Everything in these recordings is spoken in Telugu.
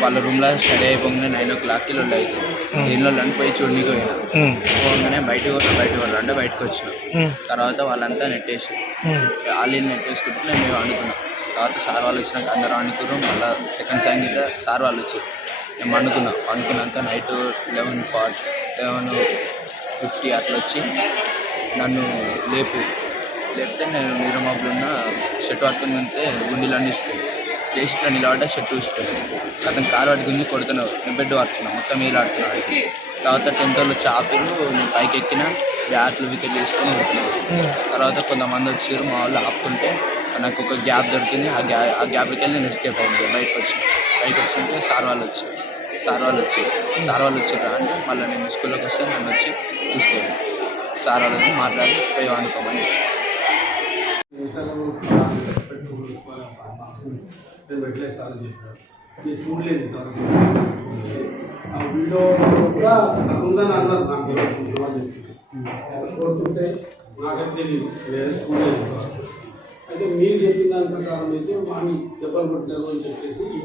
వాళ్ళ రూమ్లో స్టడీ అయిపోగానే నైన్ ఓ క్లాక్కి లొల్లి అవుతుంది దీనిలో లండ్ పోయి చూడనీకి పోయినా. పోగానే బయటకు పోతే బయటకు పోరు అంటే బయటకు వచ్చిన. తర్వాత వాళ్ళంతా నెట్టేసి వాళ్ళు నెట్టేసుకుంటే నేను మేము అనుకున్నాం తర్వాత సార్ వాళ్ళు వచ్చినాక అందరూ అనుకున్నాం మళ్ళీ సెకండ్ సాంగ్ సార్ వాళ్ళు వచ్చారు మేము అనుకున్నాం అనుకున్నాక night eleven forty eleven fifty అట్లా వచ్చి నన్ను లేపు. లేపితే నేను నీరమాబులు ఉన్న షర్ట్ పట్టుకుని ఉంటే గుండెలన్నీ ఇస్తుంది ఇట్లా నిలబడ్డా షర్ట్ ఊసిపోయింది అతను కాలు పట్టి గుంజి కొడుతున్నావు నేను బెడ్ పడుతున్నా మొత్తం వీలు ఆడుతున్నా ఆడికి తర్వాత టెన్త్ వాళ్ళు చాపులు నేను పైకి ఎక్కిన బ్యాట్లు వికెట్లు వేసుకొని వెళ్తున్నాను తర్వాత కొంతమంది వచ్చారు మా వాళ్ళు ఆపుతుంటే నాకు ఒక గ్యాప్ దొరికింది. ఆ గ్యా ఆ గ్యాప్కి వెళ్ళి నేను ఎస్కేప్ అయింది బయటకు వచ్చి బయటకు వచ్చింటే సార్ వాళ్ళు వచ్చారు. సార్ వాళ్ళు వచ్చారు. సార్ వాళ్ళు వచ్చారు అంటే మళ్ళీ నేను స్కూల్లోకి వస్తే నన్ను వచ్చి తీసుకెళ్ళి సార్ వాళ్ళని మాట్లాడి పోయి అనుకోమని నేను పెట్టలేదు సార్ అని నేను చూడలేదు ఆ వీడియో కూడా ఉందని అన్నారు నాకు. అని చెప్పింది కొడుతుంటే నాకైతే తెలియదు నేను చూడలేదు. అయితే మీరు చెప్పిన దాని ప్రకారం అయితే వాడిని దెబ్బలు కొట్టినారు అని చెప్పేసి ఈ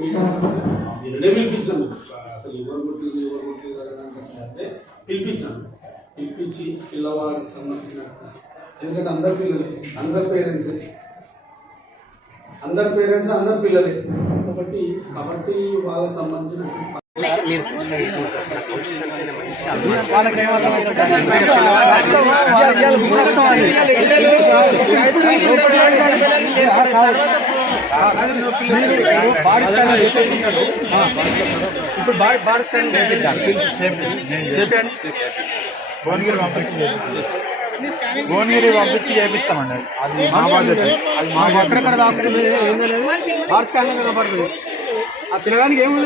పిలిపించాను. అసలు ఎవరు కొట్టింది ఎవరు కొట్టింది అంటే పిలిపించాను. పిలిపించి పిల్లవాడికి సంబంధించిన ఎందుకంటే అందరి పిల్లలే అందరి పేరెంట్సే. అందరి పేరెంట్స్ అందరి పిల్లలే. కాబట్టి కాబట్టి వాళ్ళకి సంబంధించిన ఇప్పుడు బాడీ స్కానింగ్ చేయించాలి చెప్పండి. భువనగిరి పంపించి. భువనగిరి పంపించి చేపిస్తామండి. అది మా బాధ్యత. అది మా ఎక్కడెక్కడ ఏందో లేదు. బాడీ స్కానింగ్ కనపడుతుంది ఆ పిల్లగానికి ఏమి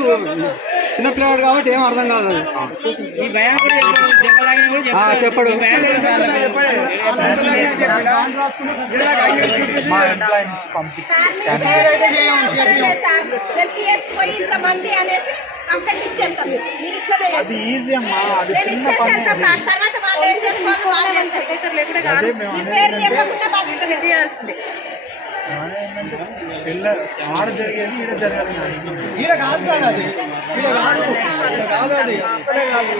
చిన్న పిల్లగాడు కాబట్టి ఏం అర్థం కాదు అది. చెప్పడు. మా ఎంప్లాయీ నుంచి పంపించి కంప్లైంట్ ఇచ్చేస్తాం మీరు ఇట్లనే అది ఈజీ అమ్మా అది నేను చిన్న ఇచ్చేసి పని వెళ్తా సార్ తర్వాత వాళ్ళు ఏం చేసుకోవాలి వాళ్ళు చేస్తారు. అదే మేము మీ అనేది పేరు చెప్పకుండా బాధ్యత లేదు. పిల్ల ఆడ జరిగేది ఈడ జరగాలి. ఈడ కాదు సార్ అది. ఈడ కాదు. అది. అసలే కాదు.